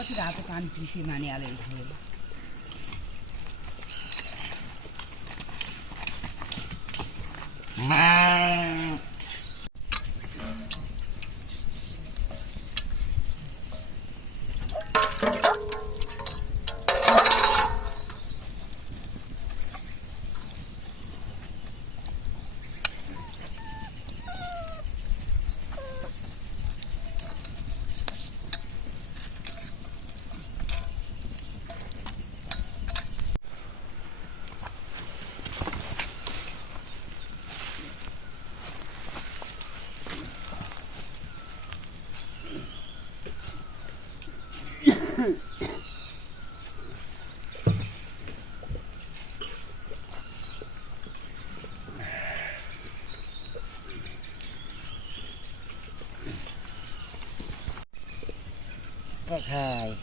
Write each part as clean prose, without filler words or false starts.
कति रातो कान कृषि मानिहालेको थियो Pakai.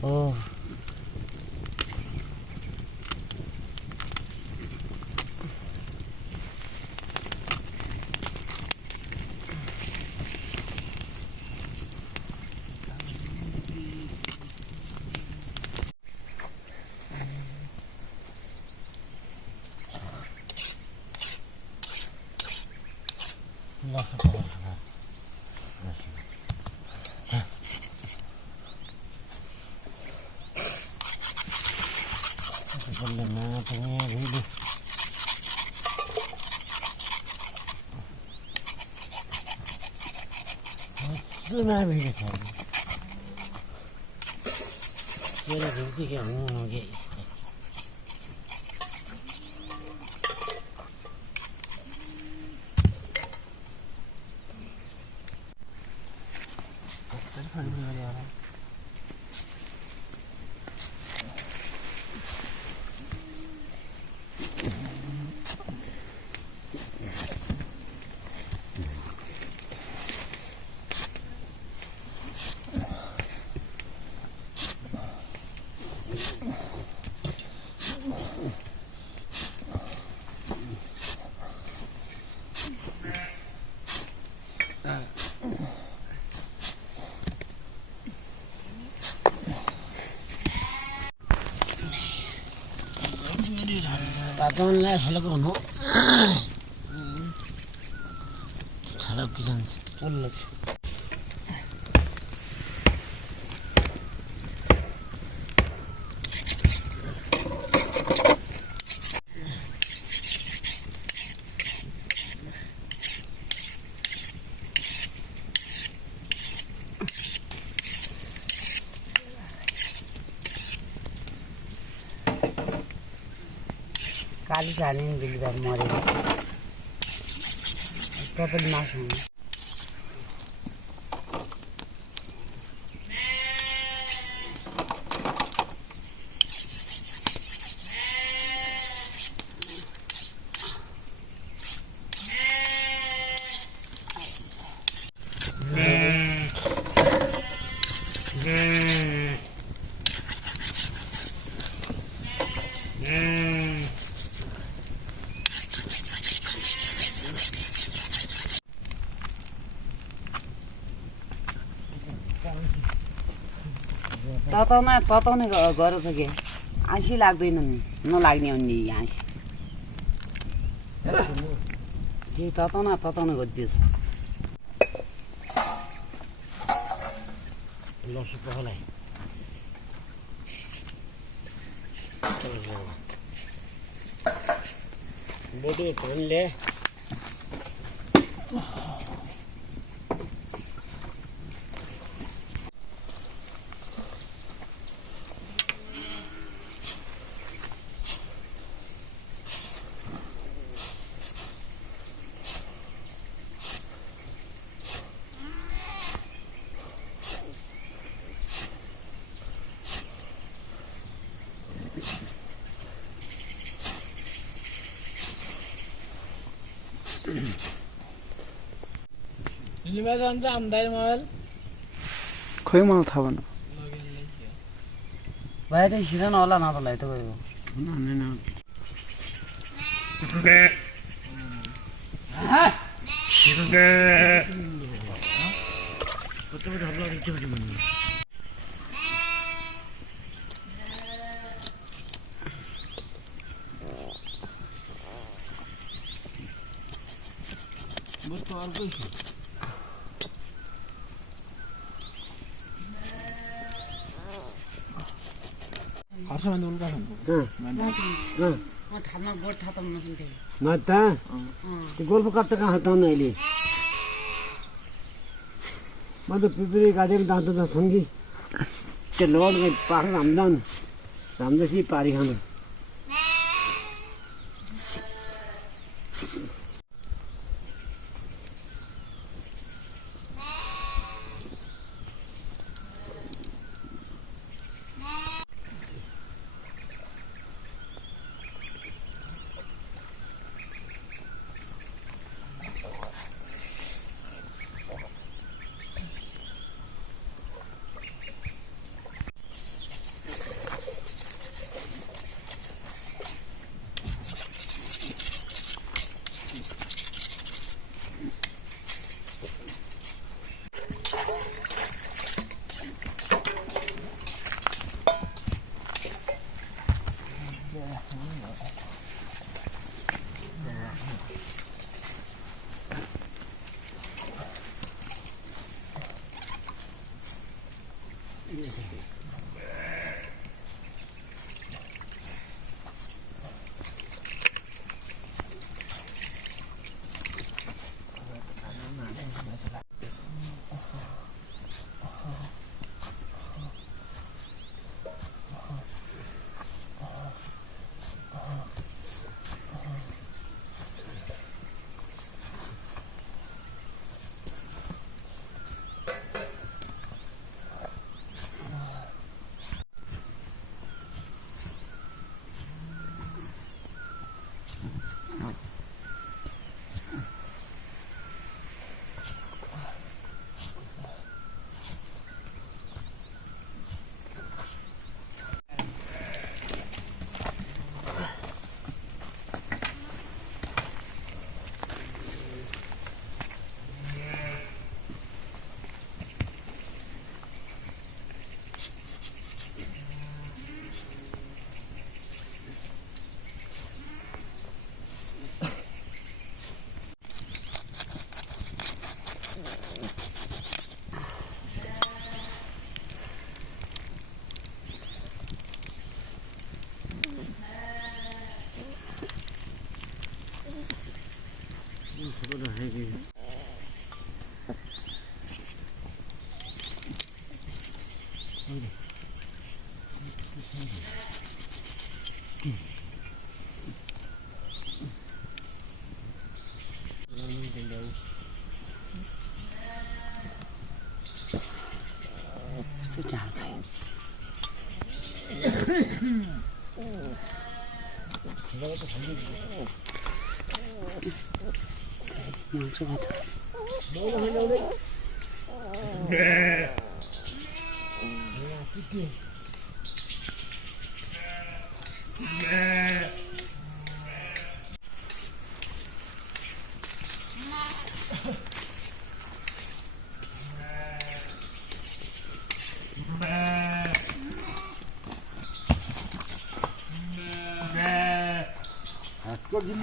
Oh. Sudah bisa saya. Sudah berhenti ke mana lagi? Kasih paling mana orang? Patungan salah kono. Salah kisan. Allah. Kali kali ini beli dari mari. Kapal masuk. तताउने गरेको छ कि आँसी लाग्दैन नि नलाग्ने अन्य आँसी त्यही तताउने गरिदिएछ लसु पकाउलाई बोटो धनले मोबाइल खोइ मलाई थाहा भएन भाइ त सिधन होला न त त गयो गोल्फ काट्छ कहाँ त अहिले म त पिपरी काटेको दाँतो त छन् कि त्यो लोड पाखेर हाम्दैछ पारी खानु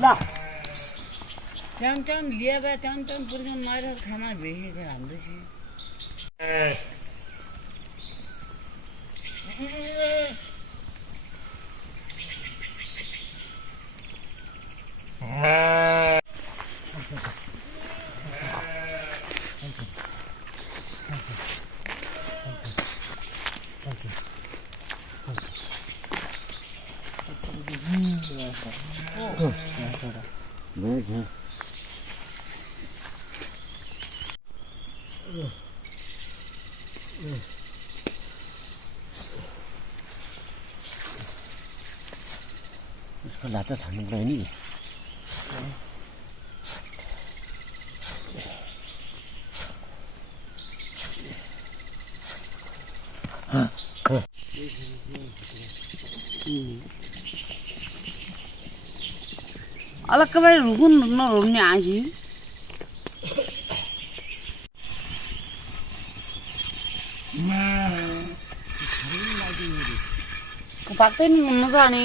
ला त्यान लिया बा त्यान पुरगे मारे खाना भेहे के हाल्दैछ उसको लाता छान्नु पर्यो नि अलक्कबारे रुकुन नरुम्ने आँसी पाक्दैन मुन्न जाने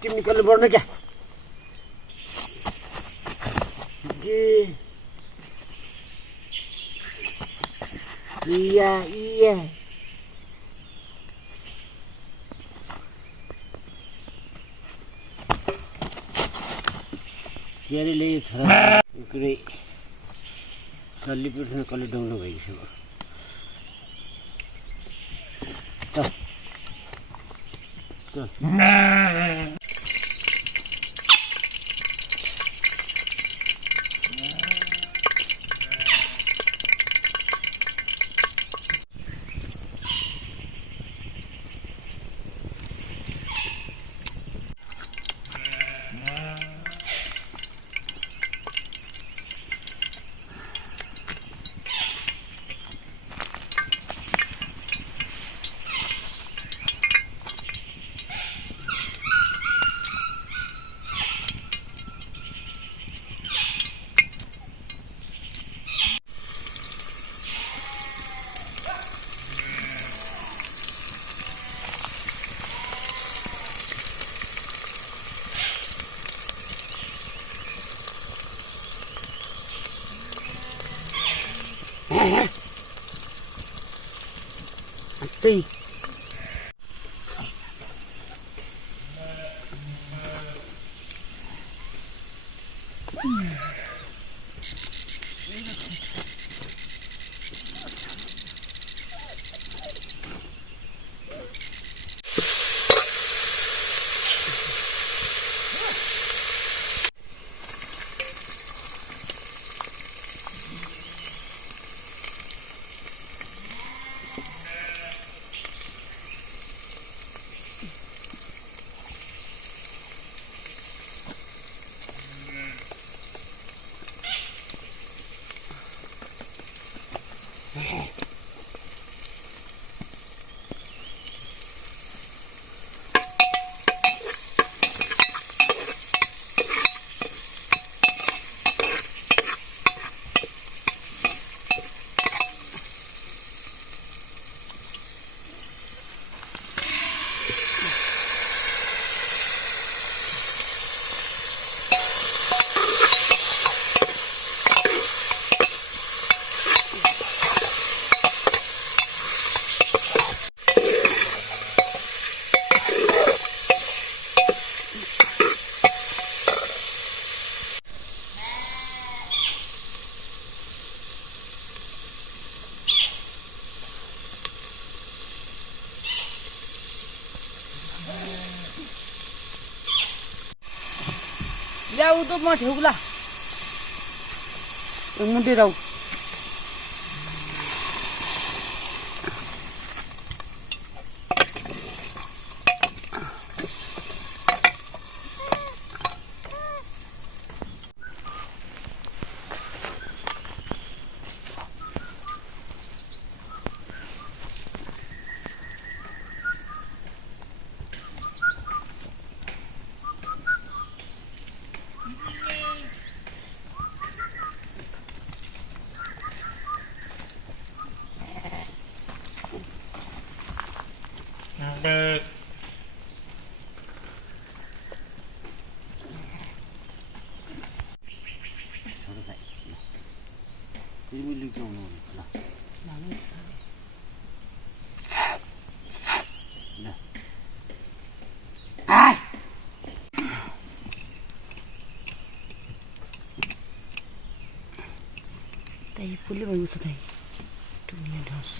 तिमी निकाल्नु पर्ने क्या इया चेरीले छोरा कुनै सल्लीपुरसँग कसले डाउनु भएको छ चल त्यही राहू तो मग ठेवला मुंडे राहू ताई फुले बघू ताई तुम्ही Dhas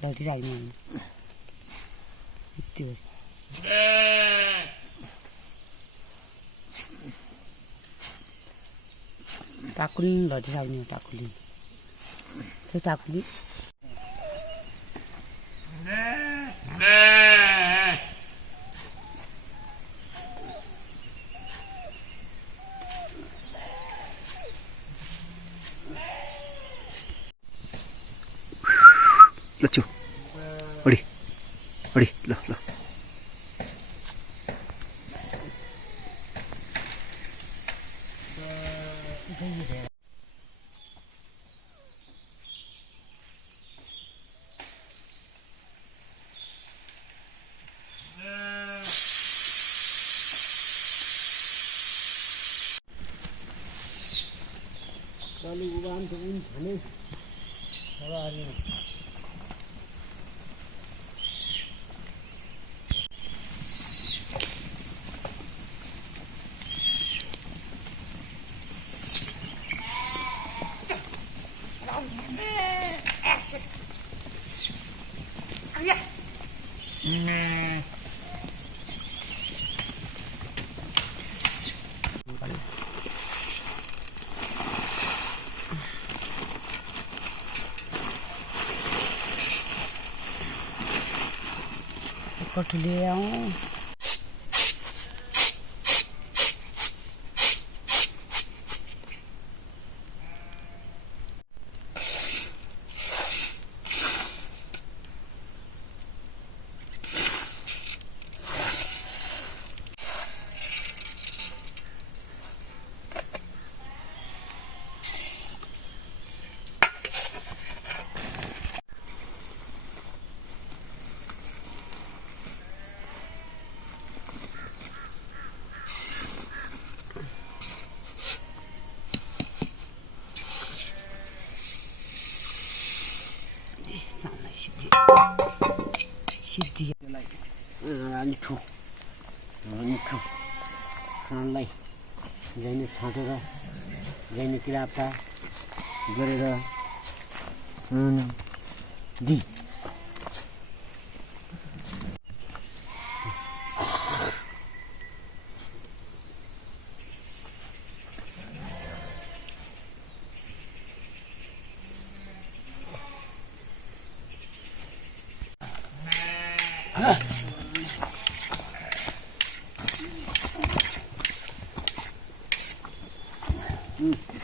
Berarti dah ini. Itu. Takulin lah di sini takulin. Tu takulin. लच्चू अड़ी अड़ी low low Kali uban turun sana. Hava hari. Cotulhão. मिठो मिठो खानलाई जाने छाँटेर जाने किरापा गरेर दि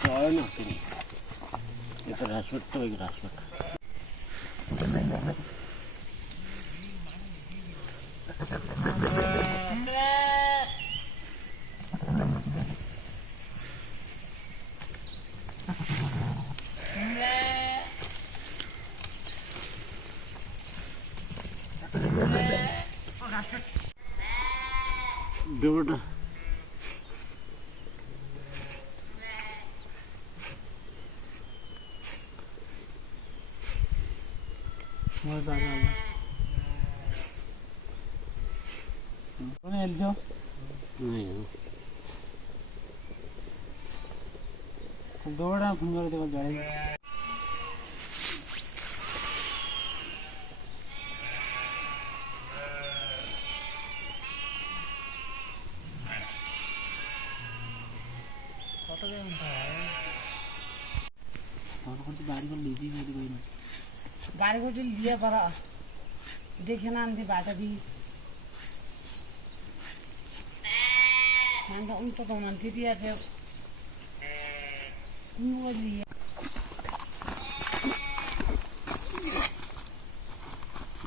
चढेन यो त राजपट तपाईँको राजपट बेबाट दौडा फोन गरेको झरे गाडीको चाहिँ लिए पर देखेन अन्त बाटो दि अन्त उल्टो त हुन त्यति थियो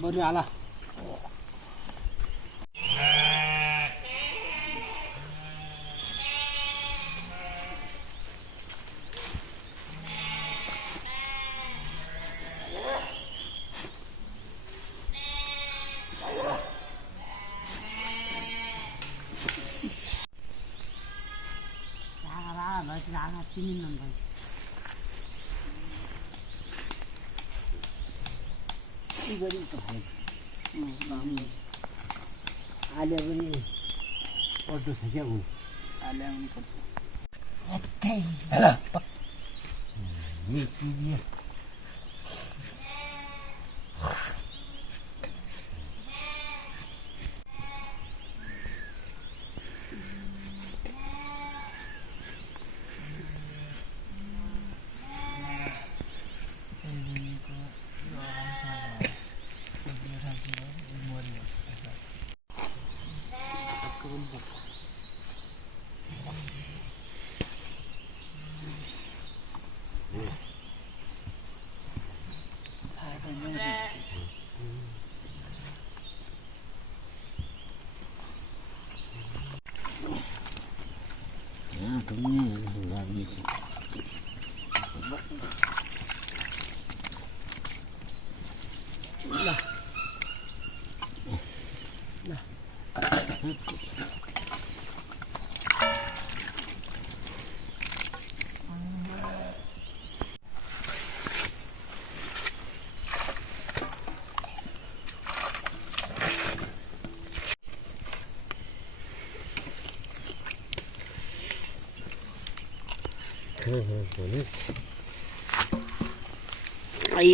बरु हाला रागा चिनी नम्बर गरी त आले पनि अटो छ क्या ऊ आले आउनु पर्छ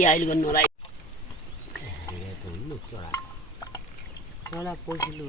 अहिले गर्नु होला छोरा पोसिलो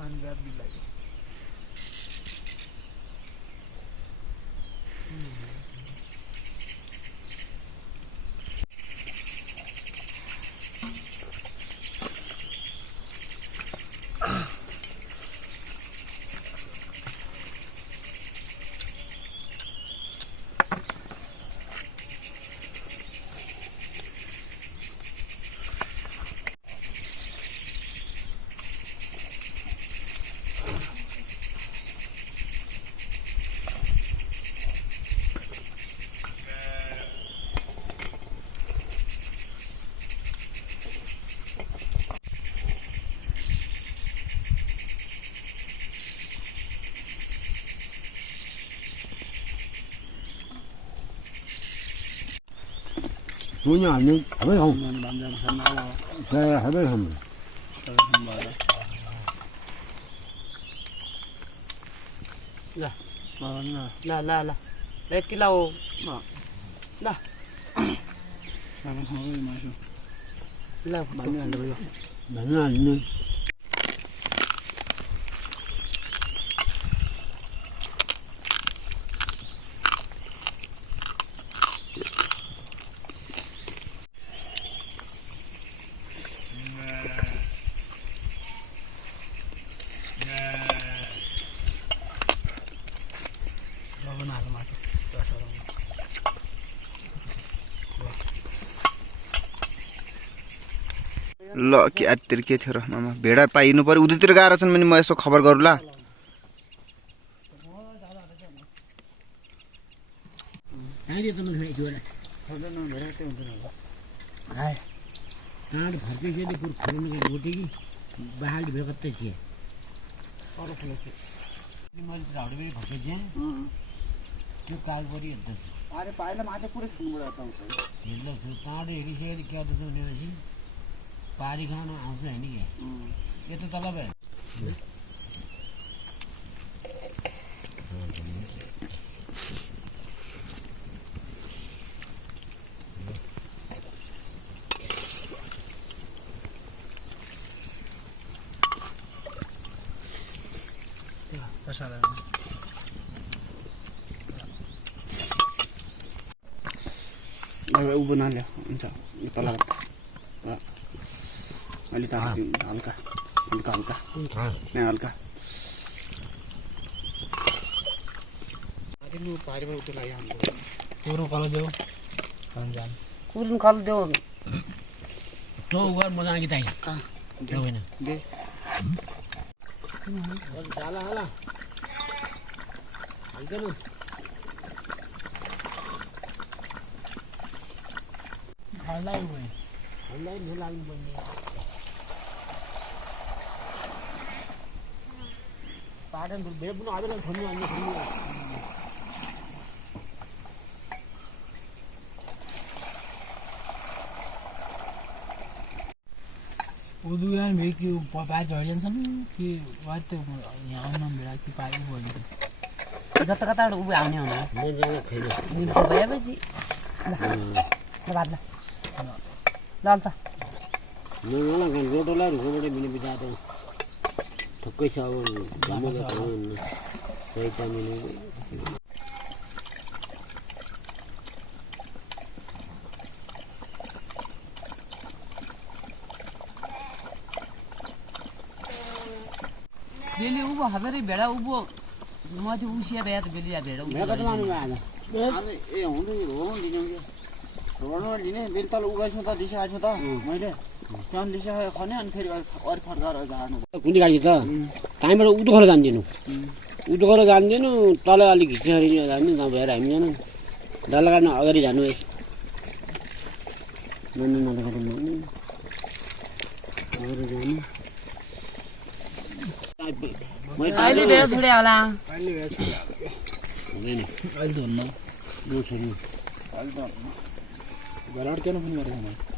मान्जा बिलायो 돈이 아니면 밥을 형. 남자는 잘 나와. 자, 밥을 형. 잘 나와. ला 맞나? ला ला ला 1 किलो ला 나는 하루에 마셔. ला 많이 안 들어요. 나는 아니면. 먹은 알로 마셔. ल के आतिर के थियो र मामा भेडा पाइनु पर्यो उतैतिर गएर छन् भने म यसो खबर गरौँला आइदियो त मैले जोडा 저는 내릴 때 운전하고. आए आड भर्ते के पुर खोल्नु के रोटी कि बाहर भेट कतै छिए 바로 풀렸어. मैले झाडु पनि भर्ते थिए त्यो काग परि हेर्दै अरे पाइला माथे पुरै सुन्नु पर्छ त। हेर्दै छु ताडे हेरिसकेर के गर्दै छु भनेपछि पारी खान आउँछ हैन के यो त तल भयो कसाला अब उ बना ल्या हुन्छ यो तल अलि त हल्का हल्का हल्का यहाँ हल्का आदिनु पारिमा उतो लागि हाम्रो पुरो कल देऊ जान कुरुन खल देऊ तो वर मजा आके ताई का दे होइन दे जाला हाला हैन खालाई गए हामीलाई नि लाग्नु पर्ने पाडन भेट पनि आएर खोल्नु अन्य खोल्नु उदुयान भेट कि पार झडिन्छन् कि वाट यहाँ आउन भेडा कि पार भयो जता कता उभो आउने हो न मैले जान खेले दिन त गएपछि ल बात ल ल त नला गन रोटोला रुखबाट बिने बिता त ठक्कै छ अब गाममा छ सही त मिले बेली उभो हबेरै भेडा उभो माथि उसिएर या त बेली या भेडा मेरा कति लानु आज आज ए हुन्छ नि रोड लिनु के रोड लिने बेल तल उगाइसु त दिशा आछु त मैले त्यहाँ दिशा खने अनि फेरि अरि फर्काएर झार्नु कुन गाडी त काहीँबाट उदोखेर जान्दिनु उदोखेर जान्दिनु तल अलिक घिच्नेरी जान्दिनु न भएर हामी जानु डल्ला काट्न अगाडि जानु है नन्नु नन्नु नन्नु अगाडि जानु अहिले भेडा छोड्या होला अहिले भेट छु हुँदैन अहिले धुन्न म छोड्नु अहिले त भेडाट किन फोन गरेको